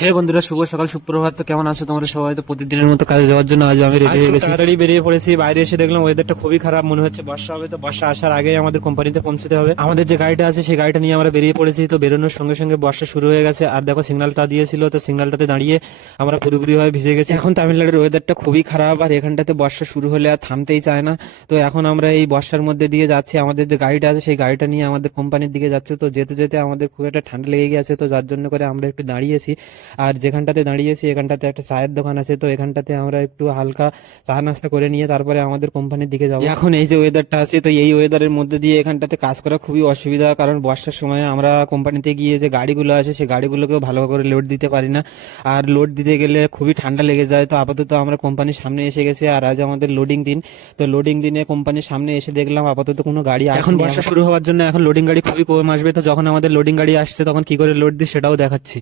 হে বন্ধুরা, শুভ সকাল, সুপ্রভাত। তো কেমন আছো তোমরা সবাই? তো প্রতিদিনের মতো কাজে যাওয়ার জন্য আজ আমি রেডি হয়ে গেছি। তাড়াতাড়ি বেরিয়ে পড়েছি। বাইরে এসে দেখলাম ওয়েদারটা খুবই খারাপ, মনে হচ্ছে বর্ষা হবে। তো বর্ষা আসার আগেই আমাদের কোম্পানিতে পৌঁছতে হবে। আমাদের যে গাড়িটা আছে সেই গাড়িটা নিয়ে আমরা বেরিয়ে পড়েছি। তো বেরোনোর সঙ্গে সঙ্গে বর্ষা শুরু হয়ে গেছে। আর দেখো সিগন্যালটা দিয়েছিল, তো সিগন্যালটাতে দাঁড়িয়ে আমরা পুরোপুরি ভাবে ভিজে গেছি। এখন তামিলনাড়ুর ওয়েদারটা খুবই খারাপ, আর এখানটাতে বর্ষা শুরু হলে আর থামতেই চায় না। তো এখন আমরা এই বর্ষার মধ্যে দিয়ে যাচ্ছি। আমাদের যে গাড়িটা আছে সেই গাড়িটা নিয়ে আমাদের কোম্পানির দিকে যাচ্ছে। তো যেতে যেতে আমাদের খুব একটা ঠান্ডা লেগে গেছে, তো যার জন্য করে আমরা একটু দাঁড়িয়েছি। আর যেখানটাতে দাঁড়িয়েছি এখানটাতে একটা চায়ের দোকান আছে, তো এখানটাতে আমরা একটু হালকা চা নাস্তা করে নিয়ে তারপরে আমাদের কোম্পানির দিকে যাবো। এখন এই যে ওয়েদারটা আছে, তো এই ওয়েদারের মধ্যে দিয়ে এখানটাতে কাজ করা খুবই অসুবিধা, কারণ বর্ষার সময় আমরা কোম্পানিতে গিয়ে যে গাড়িগুলো আছে সেই গাড়িগুলোকেও ভালো করে লোড দিতে পারি না। আর লোড দিতে গেলে খুবই ঠান্ডা লেগে যায়। তো আপাতত আমরা কোম্পানির সামনে এসে গেছি, আর আজ আমাদের লোডিং দিন। তো লোডিং দিনে কোম্পানির সামনে এসে দেখলাম আপাতত কোনো গাড়ি আসেনি। এখন বর্ষা শুরু হওয়ার জন্য এখন লোডিং গাড়ি খুবই কম আসবে। তো যখন আমাদের লোডিং গাড়ি আসছে তখন কি করে লোড দিই সেটাও দেখাচ্ছি।